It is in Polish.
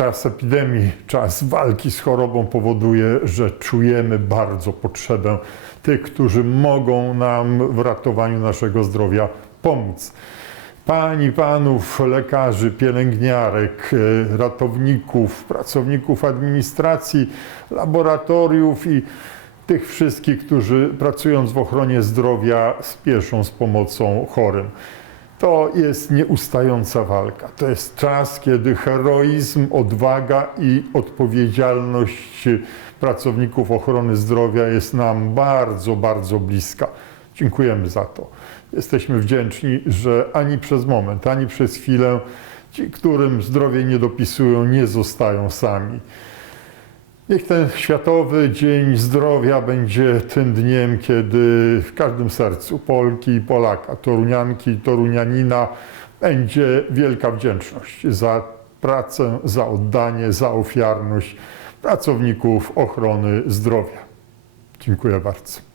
czas epidemii, czas walki z chorobą powoduje, że czujemy bardzo potrzebę tych, którzy mogą nam w ratowaniu naszego zdrowia pomóc. Pani, panów, lekarzy, pielęgniarek, e, ratowników, pracowników administracji, laboratoriów i tych wszystkich, którzy pracując w ochronie zdrowia spieszą z pomocą chorym. To jest nieustająca walka. To jest czas, kiedy heroizm, odwaga i odpowiedzialność pracowników ochrony zdrowia jest nam bardzo, bardzo bliska. Dziękujemy za to. Jesteśmy wdzięczni, że ani przez moment, ani przez chwilę ci, którym zdrowie nie dopisują, nie zostają sami. Niech ten Światowy Dzień Zdrowia będzie tym dniem, kiedy w każdym sercu Polki i Polaka, Torunianki i Torunianina będzie wielka wdzięczność za pracę, za oddanie, za ofiarność pracowników ochrony zdrowia. Dziękuję bardzo.